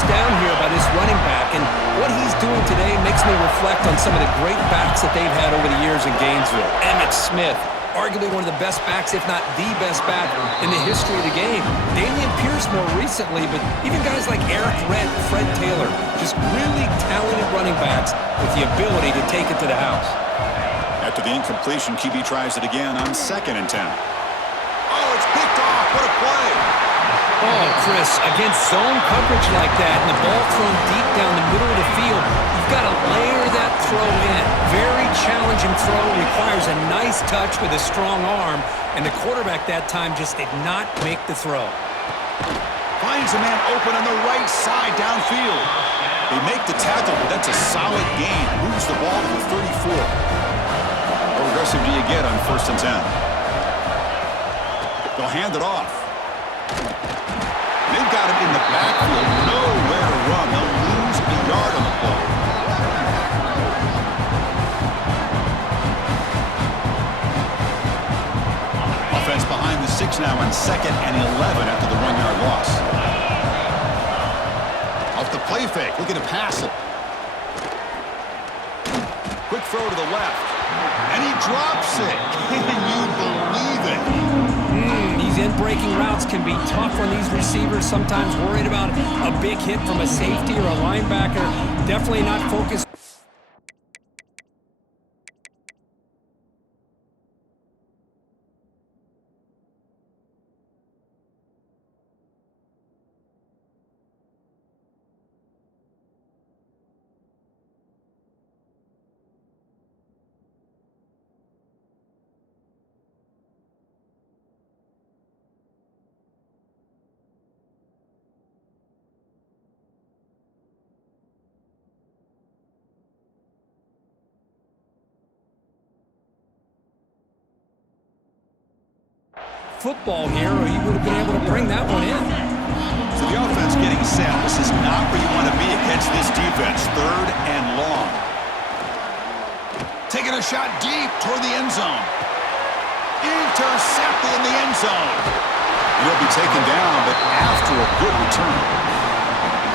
first down here by this running back, and what he's doing today makes me reflect on some of the great backs that they've had over the years in Gainesville. Emmitt Smith, arguably one of the best backs, if not the best back in the history of the game. Damian Pierce more recently, but even guys like Eric Rent, Fred Taylor, just really talented running backs with the ability to take it to the house. After the incompletion, QB tries it again on 2nd and 10. Oh, it's picked off. What a play. Oh, Chris, against zone coverage like that and the ball thrown deep down the middle of the field, you've got to layer that throw in. Very challenging throw, requires a nice touch with a strong arm, and the quarterback that time just did not make the throw. Finds a man open on the right side downfield. They make the tackle, but that's a solid gain. Moves the ball to the 34. How aggressive do you get on 1st and 10? They'll hand it off. They've got him in the backfield. Nowhere to run. They'll lose a yard on the play. Offense behind the 6 now on 2nd and 11 after the 1-yard loss. Off the play fake. Looking to pass it. Quick throw to the left. And he drops it. Can you believe it? These in-breaking routes can be tough on these receivers, sometimes worried about a big hit from a safety or a linebacker. Definitely not focused. Football here, or you would have been able to bring that one in. So the offense getting set. This is not where you want to be against this defense. 3rd and long. Taking a shot deep toward the end zone. Intercepted in the end zone. He'll be taken down, but after a good return.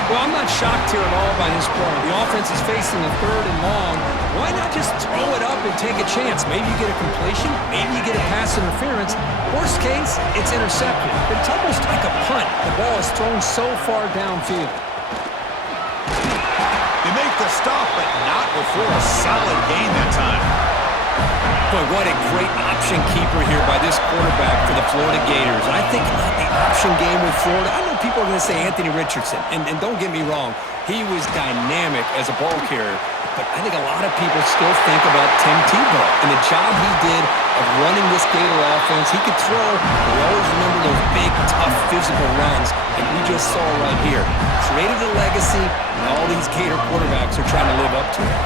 Well, I'm not shocked here at all by this play. The offense is facing a 3rd and long. Why not just throw it up and take a chance? Maybe you get a completion. Maybe you get a pass interference. Worst case, it's intercepted. It's almost like a punt. The ball is thrown so far downfield. They make the stop, but not before a solid gain that time. Boy, what a great option keeper here by this quarterback for the Florida Gators. I think the option game with Florida, I know people are going to say Anthony Richardson, and don't get me wrong, he was dynamic as a ball carrier, but I think a lot of people still think about Tim Tebow and the job he did of running this Gator offense. He could throw, but we always remember those big, tough, physical runs like we just saw right here. Created a legacy, and all these Gator quarterbacks are trying to live up to it.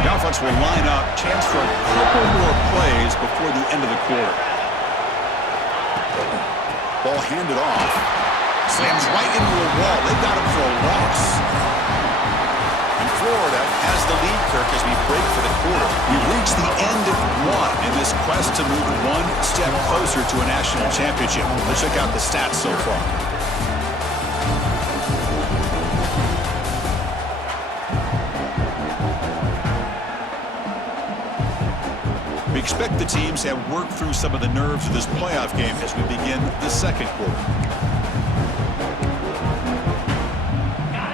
The offense will line up. Chance for a couple more plays before the end of the quarter. Ball handed off. Slams right into a wall. They've got him for a loss. And Florida has the lead, Kirk, as we break for the quarter. We've reached the end of one in this quest to move one step closer to a national championship. Let's check out the stats so far. We expect the teams to have worked through some of the nerves of this playoff game as we begin the 2nd quarter.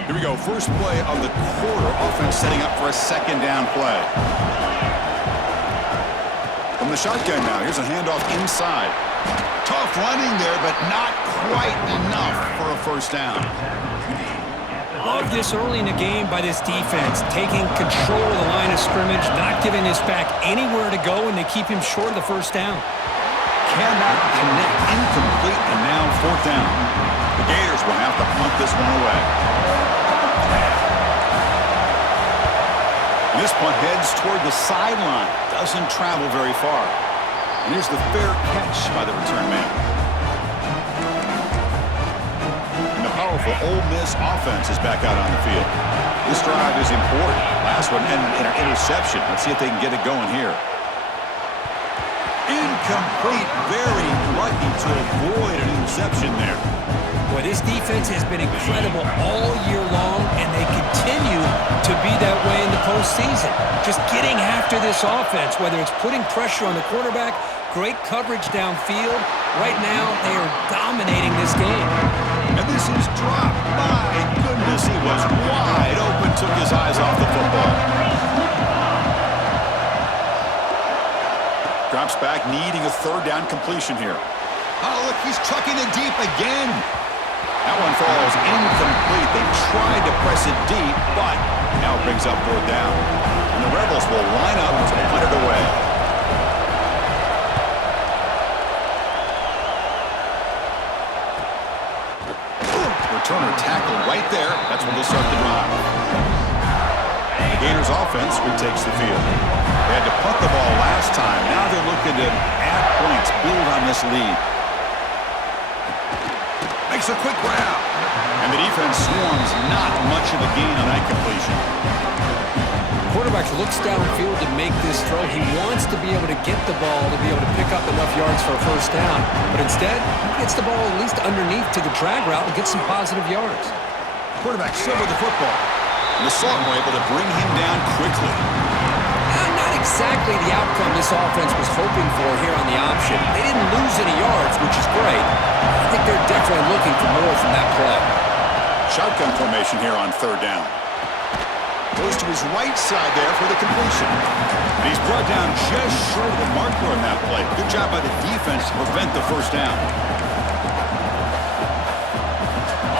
Here we go. First play of the quarter. Offense setting up for a 2nd down play. From the shotgun now. Here's a handoff inside. Tough running there, but not quite enough for a 1st down. Love this early in the game by this defense, taking control of the line of scrimmage, not giving this back anywhere to go, and they keep him short of the 1st down. Cannot connect. Incomplete, and now 4th down. The Gators will have to punt this one away. And this punt heads toward the sideline. Doesn't travel very far. And here's the fair catch by the return man. Powerful Ole Miss offense is back out on the field. This drive is important. Last one ended in an interception. Let's see if they can get it going here. Incomplete. Very lucky to avoid an interception there. Boy, this defense has been incredible all year long, and they continue to be that way in the postseason. Just getting after this offense, whether it's putting pressure on the quarterback, great coverage downfield. Right now, they are dominating this game. And this is dropped. My goodness, he was wide open, took his eyes off the football. Drops back, needing a third down completion here. Oh, look, he's chucking it deep again. That one falls incomplete. They tried to press it deep, but now it brings up fourth down. And the Rebels will line up to punt it away. Returner tackle right there. That's when they'll start the drive. The Gators offense retakes the field. They had to punt the ball last time. Now they're looking to add points, build on this lead. Makes a quick grab. And the defense swarms, not much of a gain on that completion. Quarterback looks downfield to make this throw. He wants to be able to get the ball to be able to pick up enough yards for a first down. But instead, he gets the ball at least underneath to the drag route and gets some positive yards. Quarterback still with the football. And the Sultan were able to bring him down quickly. Not exactly the outcome this offense was hoping for here on the option. They didn't lose any yards, which is great. I think they're definitely looking for more from that play. Shotgun formation here on third down. Goes to his right side there for the completion. And he's brought down just short of the marker on that play. Good job by the defense to prevent the first down.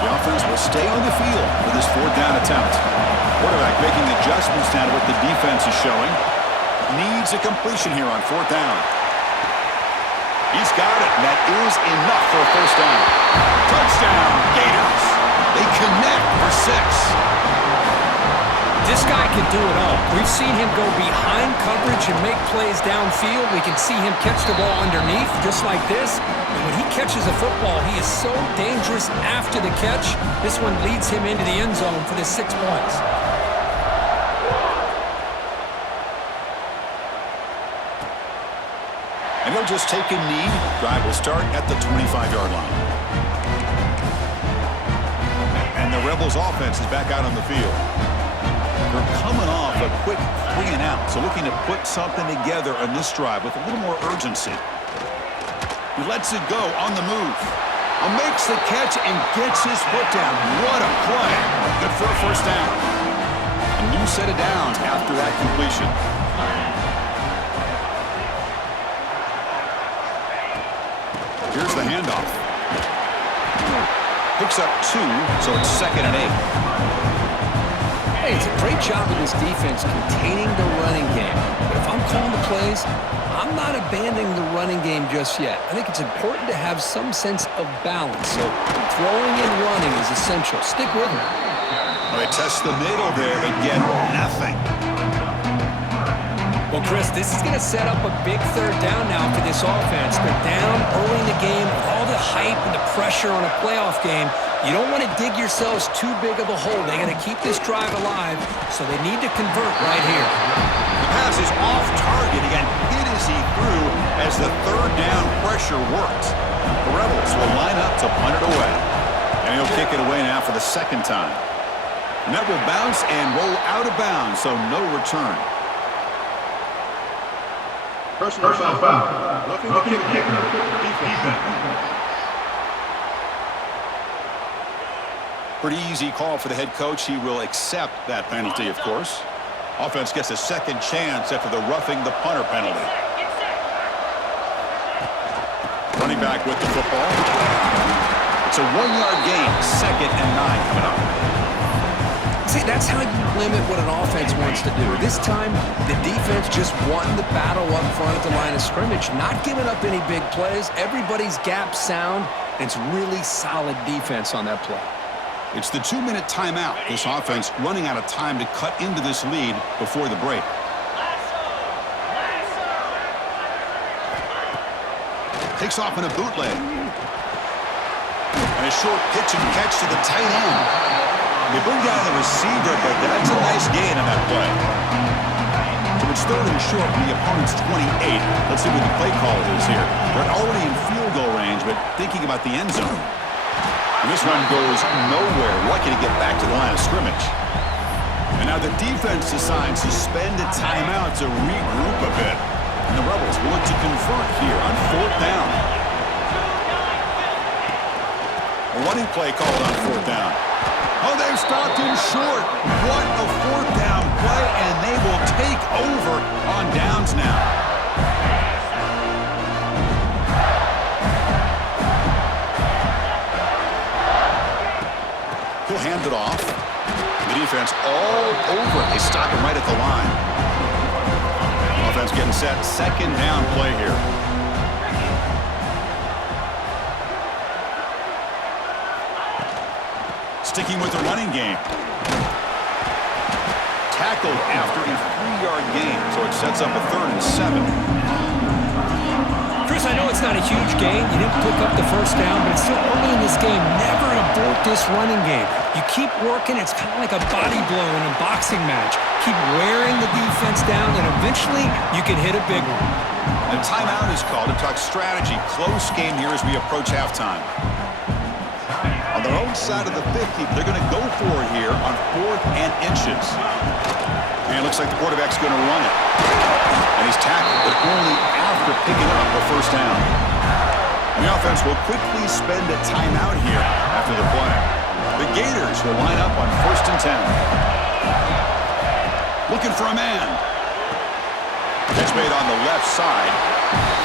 The offense will stay on the field for this fourth down attempt. Quarterback making adjustments now to what the defense is showing. Needs a completion here on fourth down. He's got it, and that is enough for a first down. Touchdown, Gators. They connect for 6. This guy can do it all. We've seen him go behind coverage and make plays downfield. We can see him catch the ball underneath, just like this. And when he catches a football, he is so dangerous after the catch. This one leads him into the end zone for the 6 points. And he'll just take a knee. Drive will start at the 25-yard line. And the Rebels offense is back out on the field. They're coming off a quick 3 and out, so looking to put something together on this drive with a little more urgency. He lets it go on the move. Makes the catch and gets his foot down. What a play. Good for a first down. A new set of downs after that completion. Here's the handoff. Picks up 2, so it's 2nd and 8. Hey, it's a great job of this defense containing the running game. But if I'm calling the plays, I'm not abandoning the running game just yet. I think it's important to have some sense of balance. So throwing and running is essential. Stick with it. Well, they test the middle there, but get nothing. Well, Chris, this is going to set up a big third down now for this offense. They're down early in the game with all the hype and the pressure on a playoff game. You don't want to dig yourselves too big of a hole. They got to keep this drive alive, so they need to convert right here. The pass is off target. He got hit as he threw as the third down pressure worked. The Rebels will line up to punt it away. And he'll kick it away now for the 2nd time. And that will bounce and roll out of bounds, so no return. Personal foul. Looking to kick defense. Pretty easy call for the head coach. He will accept that penalty, of course. Offense gets a second chance after the roughing the punter penalty. Running back with the football. It's a 1-yard gain. 2nd and 9 coming up. See, that's how you limit what an offense wants to do. This time, the defense just won the battle up front at the line of scrimmage, not giving up any big plays. Everybody's gap sound. It's really solid defense on that play. It's the 2-minute timeout. This offense running out of time to cut into this lead before the break. Takes off in a bootleg. And a short pitch and catch to the tight end. They bring down the receiver, but that's a nice gain on that play. To it's third and short from the opponent's 28. Let's see what the play call is here. They're already in field goal range, but thinking about the end zone. And this run goes nowhere. Lucky to get back to the line of scrimmage. And now the defense decides to spend a timeout to regroup a bit. And the Rebels will look to convert here on fourth down. A running play called on fourth down. Oh, they've stopped him short. What a fourth down play, and they will take over on downs now. He'll hand it off. The defense all over it. They stop him right at the line. Offense getting set. Second down play here. Sticking with the running game. Tackled after a 3-yard gain, so it sets up a 3rd and 7. Chris, I know it's not a huge gain. You didn't pick up the first down, but it's still early in this game. Never abort this running game. You keep working. It's kind of like a body blow in a boxing match. Keep wearing the defense down, and eventually you can hit a big one. A timeout is called to talk strategy. Close game here as we approach halftime. On their own side of the 50, they're going to go for it here on 4th and inches. And it looks like the quarterback's going to run it. And he's tackled, but only after picking up a first down. And the offense will quickly spend a timeout here after the play. The Gators will line up on 1st and 10. Looking for a man. Catch made on the left side.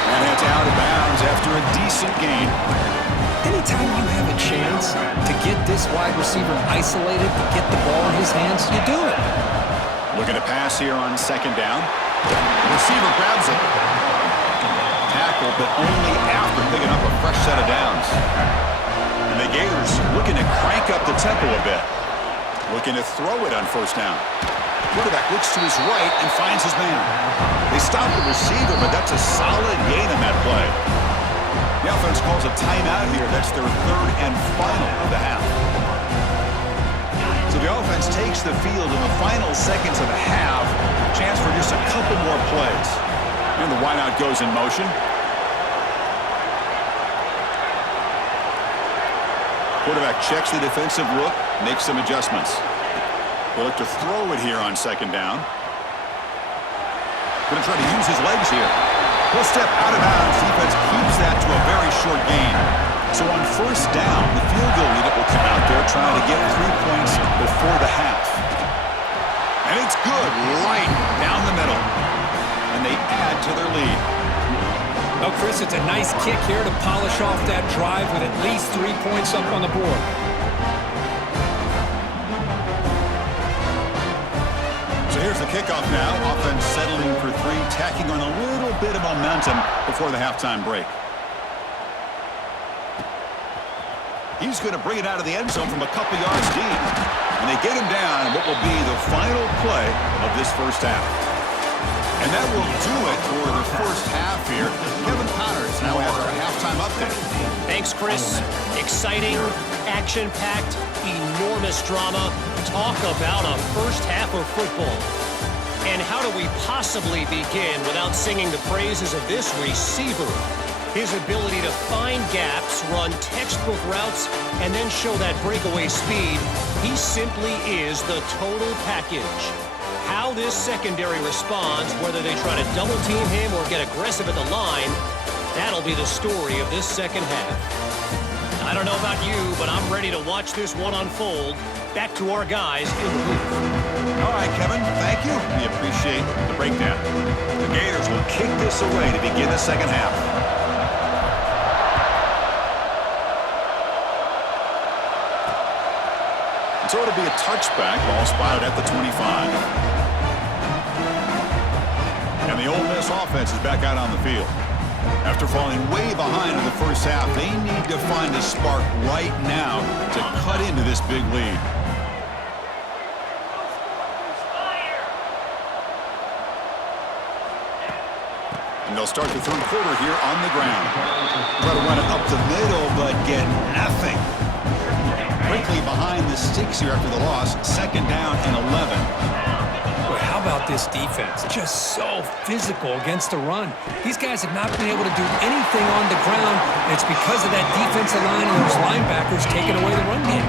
And it's out of bounds after a decent gain. Anytime you have a chance to get this wide receiver isolated, to get the ball in his hands, you do it. Looking to pass here on 2nd down. Receiver grabs it. Tackle, but only after picking up a fresh set of downs. And the Gators looking to crank up the tempo a bit. Looking to throw it on 1st down. Quarterback looks to his right and finds his man. They stop the receiver, but that's a solid gain in that play. The offense calls a timeout here. That's their 3rd and final of the half. So the offense takes the field in the final seconds of the half. Chance for just a couple more plays. And the wideout goes in motion. Quarterback checks the defensive look, makes some adjustments. They'll look to throw it here on 2nd down. Going to try to use his legs here. He'll step out of bounds. Defense keeps that to a very short gain. So on 1st down, the field goal unit will come out there trying to get 3 points before the half. And it's good right down the middle. And they add to their lead. Oh, Chris, it's a nice kick here to polish off that drive with at least 3 points up on the board. Here's the kickoff now. Offense settling for 3, tacking on a little bit of momentum before the halftime break. He's going to bring it out of the end zone from a couple yards deep. And they get him down in what will be the final play of this first half. And that will do it for the first half here. Kevin Connors now has our halftime update. Thanks, Chris. Exciting, action-packed, enormous drama. Talk about a first half of football. And how do we possibly begin without singing the praises of this receiver? His ability to find gaps, run textbook routes, and then show that breakaway speed. He simply is the total package. How this secondary responds, whether they try to double team him or get aggressive at the line, that'll be the story of this second half. I don't know about you, but I'm ready to watch this one unfold. Back to our guys in the booth. All right, Kevin, thank you. We appreciate the breakdown. The Gators will kick this away to begin the second half. So it'll be a touchback, ball spotted at the 25. And the Ole Miss offense is back out on the field. After falling way behind in the first half, they need to find a spark right now to cut into this big lead. And they'll start the third quarter here on the ground. Try to run it up the middle, but get nothing. Quickly behind the sticks here after the loss. 2nd down and 11. Boy, how about this defense? Just so physical against the run. These guys have not been able to do anything on the ground, and it's because of that defensive line and those linebackers taking away the run game.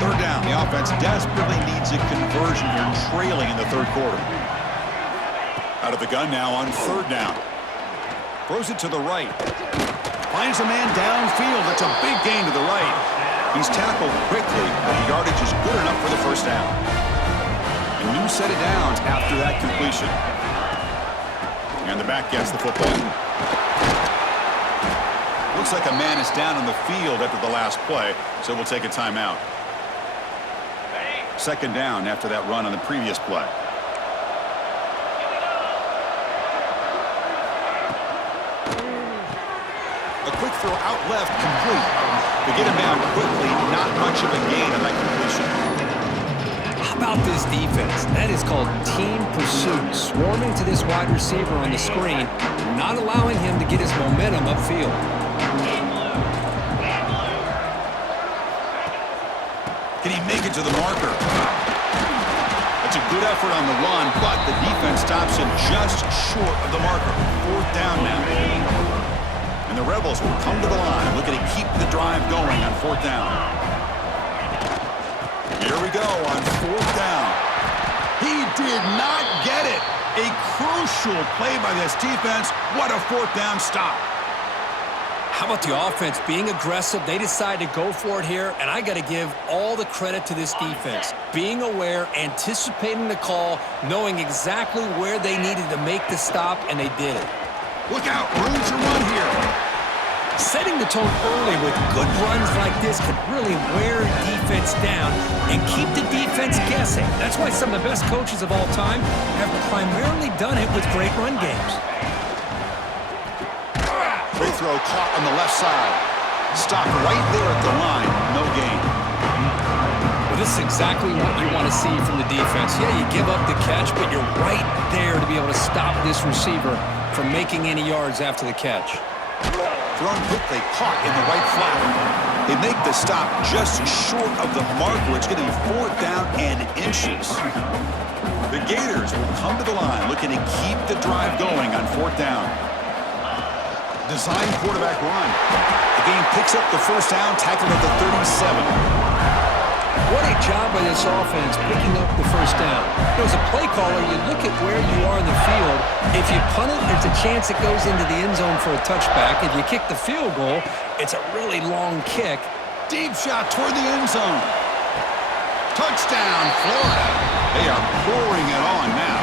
Third down. The offense desperately needs a conversion here, trailing in the third quarter. Out of the gun now on third down. Throws it to the right. Finds a man downfield. That's a big gain to the right. He's tackled quickly, but the yardage is good enough for the first down. A new set of downs after that completion. And the back gets the football. Looks like a man is down on the field after the last play, so we'll take a timeout. Second down after that run on the previous play. A quick throw out left, complete. To get him down quickly, not much of a gain on that completion. How about this defense? That is called team pursuit. Swarming to this wide receiver on the screen, not allowing him to get his momentum upfield. Can he make it to the marker? That's a good effort on the run, but the defense stops him just short of the marker. Fourth down now. And the Rebels will come to the line, looking to keep the drive going on fourth down. Here we go on fourth down. He did not get it. A crucial play by this defense. What a fourth down stop. How about the offense being aggressive? They decide to go for it here, and I got to give all the credit to this defense. Being aware, anticipating the call, knowing exactly where they needed to make the stop, and they did it. Look out, room to run here. Setting the tone early with good runs like this can really wear defense down and keep the defense guessing. That's why some of the best coaches of all time have primarily done it with great run games. Great throw caught on the left side. Stopped right there at the line. No gain. Well, this is exactly what you want to see from the defense. Yeah, you give up the catch, but you're right there to be able to stop this receiver from making any yards after the catch. Thrown quickly, caught in the right flat. They make the stop just short of the marker. It's going to be fourth down and inches. The Gators will come to the line looking to keep the drive going on fourth down. Design quarterback run. The game picks up the first down, tackled at the 37. What a job by this offense picking up the first down. As a play caller, you look at where you are in the field. If you punt it, there's a chance it goes into the end zone for a touchback. If you kick the field goal, it's a really long kick. Deep shot toward the end zone. Touchdown, Florida. They are pouring it on now.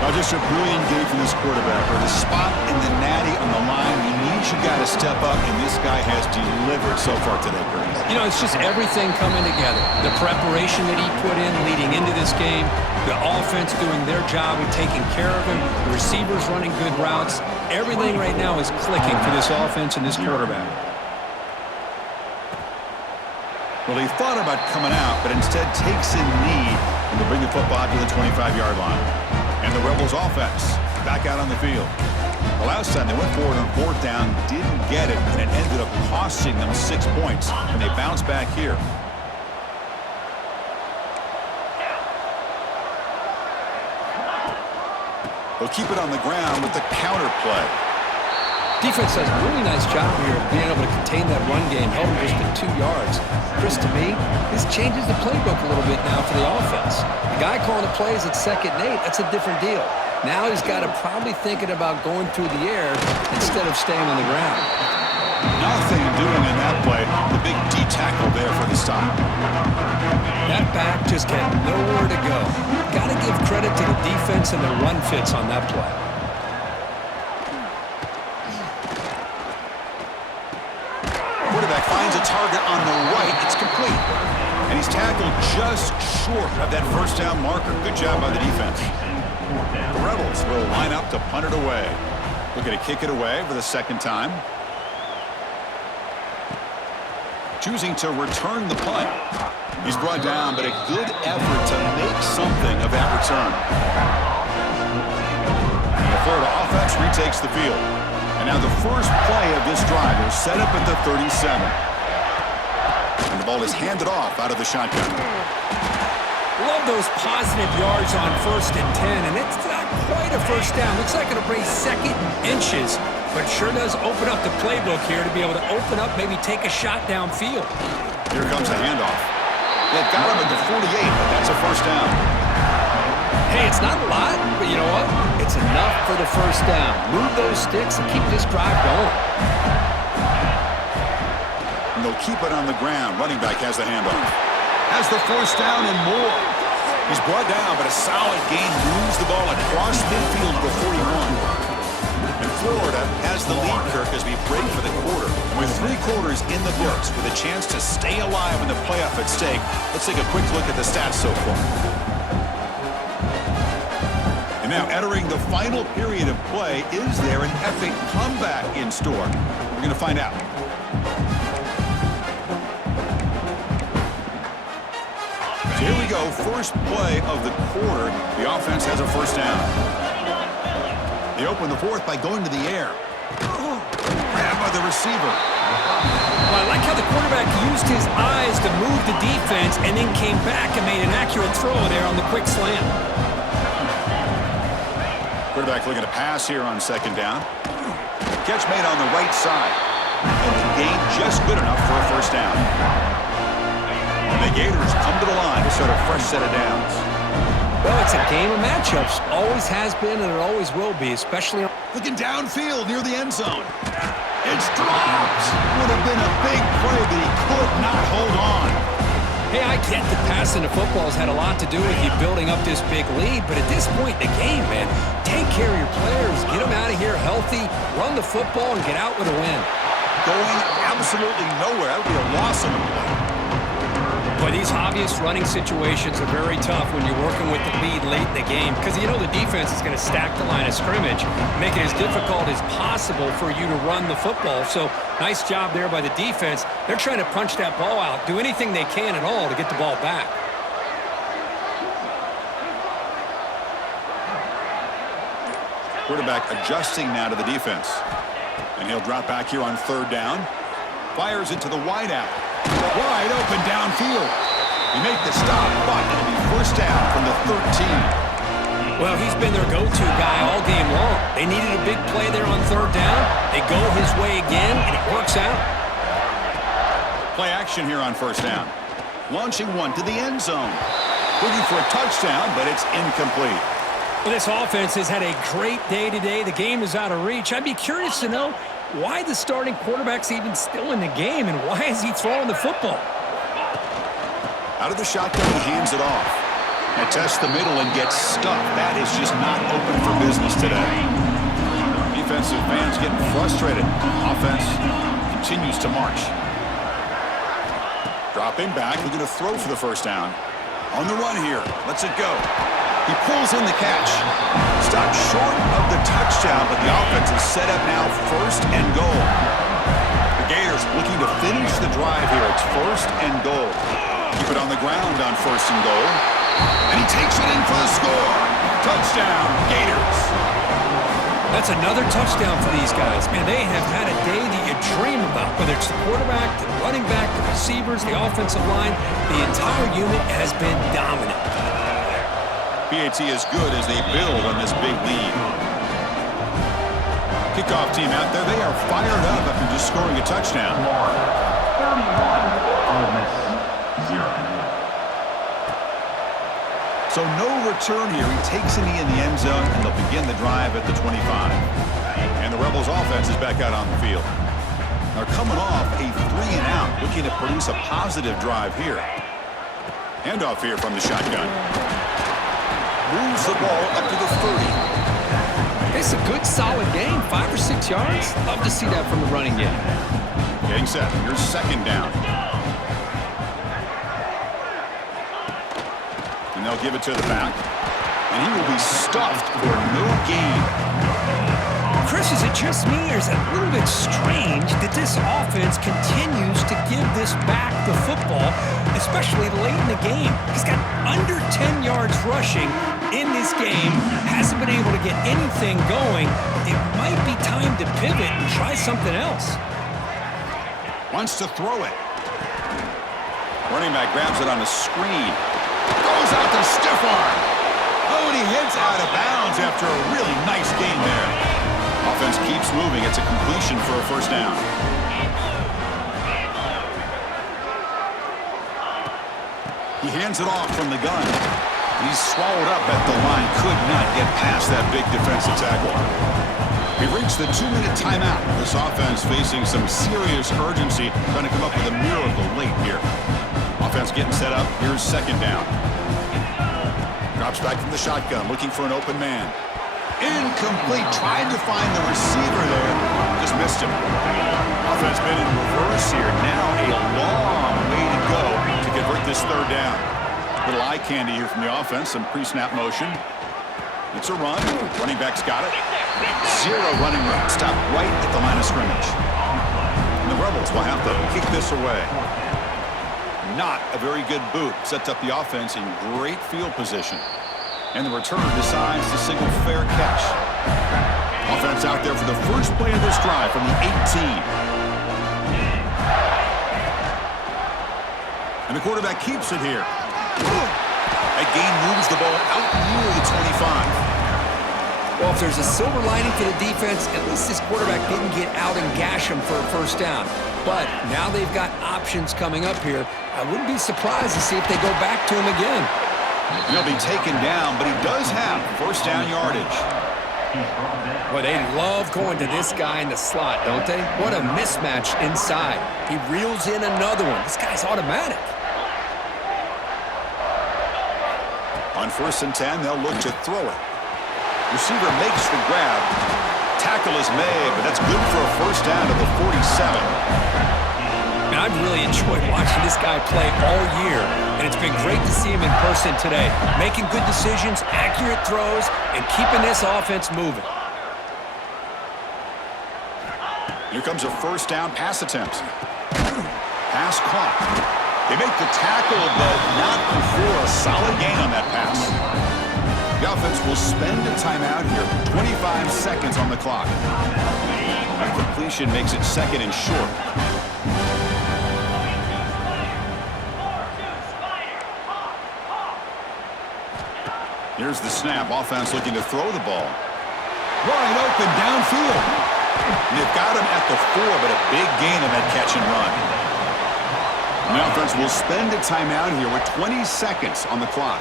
Now just a brilliant game from this quarterback. With a spot in the natty on the line, we need you guys to step up, and this guy has delivered so far today, Curtis. You know, it's just everything coming together. The preparation that he put in leading into this game, the offense doing their job of taking care of him, the receivers running good routes. Everything right now is clicking for this offense and this quarterback. Well, he thought about coming out, but instead takes a knee and to bring the football to the 25-yard line. And the Rebels offense back out on the field. The last time they went forward on fourth down, didn't get it, and it ended up costing them 6 points, and they bounce back here. They'll keep it on the ground with the counter play. Defense does a really nice job here of being able to contain that run game, held just at 2 yards. Chris, to me, this changes the playbook a little bit now for the offense. The guy calling the plays at 2nd and 8, that's a different deal. Now he's got to probably thinking about going through the air instead of staying on the ground. Nothing doing in that play. The big D tackle there for the stop. That back just had nowhere to go. Got to give credit to the defense and the run fits on that play. Quarterback finds a target on the right. It's complete. And he's tackled just short of that first down marker. Good job by the defense. The Rebels will line up to punt it away. Looking to kick it away for the second time. Choosing to return the punt. He's brought down, but a good effort to make something of that return. And the Florida offense retakes the field. And now the first play of this drive is set up at the 37. And the ball is handed off out of the shotgun. Love those positive yards on 1st and 10, and it's not quite a first down. Looks like it'll bring 2nd inches, but sure does open up the playbook here to be able to open up, maybe take a shot downfield. Here comes a handoff. They've got him at the 48, but that's a first down. Hey, it's not a lot, but you know what? It's enough for the first down. Move those sticks and keep this drive going. And they'll keep it on the ground. Running back has the handoff. Has the first down and more. He's brought down, but a solid gain moves the ball across midfield to the 41. And Florida has the lead, Kirk, as we break for the quarter. With 3 quarters in the books, with a chance to stay alive in the playoff at stake, let's take a quick look at the stats so far. And now entering the final period of play, is there an epic comeback in store? We're going to find out. So here we go, first play of the quarter. The offense has a first down. They open the 4th by going to the air. Grabbed by the receiver. Well, I like how the quarterback used his eyes to move the defense and then came back and made an accurate throw there on the quick slant. Quarterback looking to pass here on 2nd down. Catch made on the right side. And the gain just good enough for a first down. And the Gators come to the line to start a fresh set of downs. Well, it's a game of matchups. Always has been and it always will be, especially on... Looking downfield near the end zone. It's dropped. Would have been a big play, but he could not hold on. Hey, I get that passing the football has had a lot to do with you building up this big lead, but at this point in the game, man, take care of your players, get them out of here healthy, run the football, and get out with a win. Going absolutely nowhere. That would be a loss on the play. But these obvious running situations are very tough when you're working with the lead late in the game because you know the defense is going to stack the line of scrimmage, make it as difficult as possible for you to run the football. So nice job there by the defense. They're trying to punch that ball out, do anything they can at all to get the ball back. Quarterback adjusting now to the defense. And he'll drop back here on 3rd down. Fires it to the wideout. Wide open downfield. You make the stop, but it'll be first down from the 13. Well, he's been their go-to guy all game long. They needed a big play there on 3rd down. They go his way again, and it works out. Play action here on 1st down. Launching one to the end zone. Looking for a touchdown, but it's incomplete. Well, this offense has had a great day today. The game is out of reach. I'd be curious to know why the starting quarterback's even still in the game, and why is he throwing the football? Out of the shotgun, he hands it off. And tests the middle and gets stuffed. That is just not open for business today. Defensive fans getting frustrated. Offense continues to march. Dropping back, looking to throw for the first down. On the run here, lets it go. He pulls in the catch. Stopped short of the touchdown, but the offense is set up now 1st and goal. The Gators looking to finish the drive here. It's 1st and goal. Keep it on the ground on 1st and goal. And he takes it in for the score. Touchdown, Gators. That's another touchdown for these guys. Man, they have had a day that you dream about, whether it's the quarterback, the running back, the receivers, the offensive line. The entire unit has been dominant. PAT is good as they build on this big lead. Kickoff team out there. They are fired up after just scoring a touchdown. 31, Ole Miss, 0. So no return here. He takes it in the end zone, and they'll begin the drive at the 25. And the Rebels offense is back out on the field. They're coming off a 3-and-out, looking to produce a positive drive here. Handoff here from the shotgun. Moves the ball up to the 30. It's a good, solid game. 5 or 6 yards. Love to see that from the running game. Getting set. Here's 2nd down. And they'll give it to the back. And he will be stuffed for no gain. Chris, is it just me, or is it a little bit strange that this offense continues to give this back the football, especially late in the game? He's got under 10 yards rushing in this game, hasn't been able to get anything going. It might be time to pivot and try something else. Wants to throw it. Running back grabs it on the screen. Goes Rolls out the stiff arm. Oh, and he heads out of bounds after a really nice gain there. Offense keeps moving. It's a completion for a first down. He hands it off from the gun. He's swallowed up at the line. Could not get past that big defensive tackle. We've reached the 2-minute timeout. This offense facing some serious urgency, trying to come up with a miracle late here. Offense getting set up. Here's second down. Drops back from the shotgun, looking for an open man. Incomplete. Trying to find the receiver there. Just missed him. Offense been in reverse here. Now a long way to go to convert this third down. Little eye candy here from the offense. Some pre-snap motion. It's a run. Running back's got it. Zero running room. Stop right at the line of scrimmage. And the Rebels will have to kick this away. Not a very good boot. Sets up the offense in great field position. And the returner decides to signal fair catch. Offense out there for the first play of this drive from the 18. And the quarterback keeps it here. That gain moves the ball out near the 25. Well, if there's a silver lining for the defense, at least this quarterback didn't get out and gash him for a first down. But now they've got options coming up here. I wouldn't be surprised to see if they go back to him again. He'll be taken down, but he does have first down yardage. Well, they love going to this guy in the slot, don't they? What a mismatch inside. He reels in another one. This guy's automatic. On 1st and 10, they'll look to throw it. Receiver makes the grab. Tackle is made, but that's good for a first down to the 47. Now, I've really enjoyed watching this guy play all year, and it's been great to see him in person today, making good decisions, accurate throws, and keeping this offense moving. Here comes a first down pass attempt. Pass caught. They make the tackle, but not before a solid gain on that pass. The offense will spend a timeout here. 25 seconds on the clock. That completion makes it second and short. Here's the snap. Offense looking to throw the ball. Wide open downfield. And they've got him at the 4, but a big gain on that catch and run. And the offense will spend a timeout here with 20 seconds on the clock.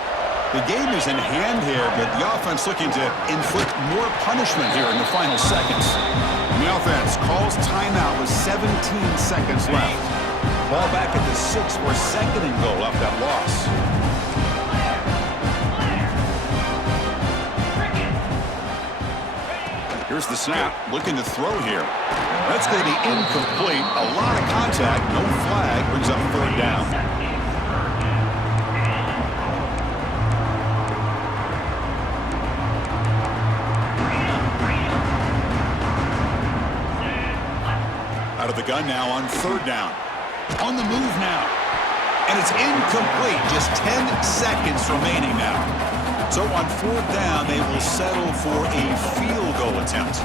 The game is in hand here, but the offense looking to inflict more punishment here in the final seconds. And the offense calls timeout with 17 seconds left. Ball back at the 6 for second and goal off that loss. Here's the snap, looking to throw here. That's going to be incomplete. A lot of contact, no flag, brings up third down. Out of the gun now on third down. On the move now. And it's incomplete. Just 10 seconds remaining now. So on fourth down, they will settle for a field goal attempt.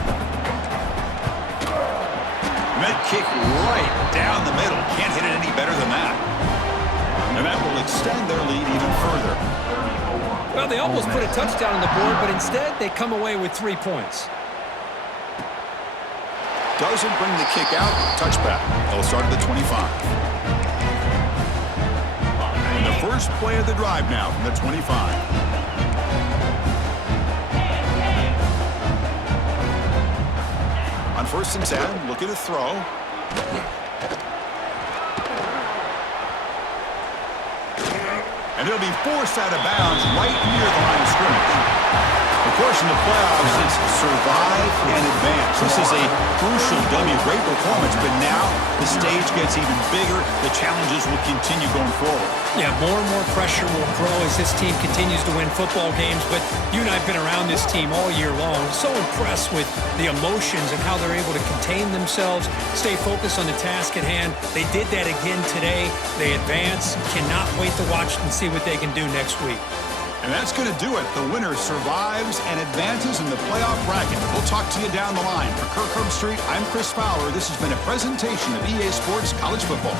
That kick right down the middle. Can't hit it any better than that. And that will extend their lead even further. Well, they almost put a touchdown on the board, but instead they come away with 3 points. Doesn't bring the kick out. Touchback. They'll start at the 25. And the first play of the drive now from the 25. On 1st and 10, looking to throw. And he'll be forced out of bounds right near the line of scrimmage. Of course, in the playoffs, it's survive and advance. This is a crucial W. Great performance, but now the stage gets even bigger. The challenges will continue going forward. Yeah, more and more pressure will grow as this team continues to win football games, but you and I have been around this team all year long. So impressed with the emotions and how they're able to contain themselves, stay focused on the task at hand. They did that again today. They advance. Cannot wait to watch and see what they can do next week. And that's going to do it. The winner survives and advances in the playoff bracket. We'll talk to you down the line. For Kirk Herbstreit, I'm Chris Fowler. This has been a presentation of EA Sports College Football.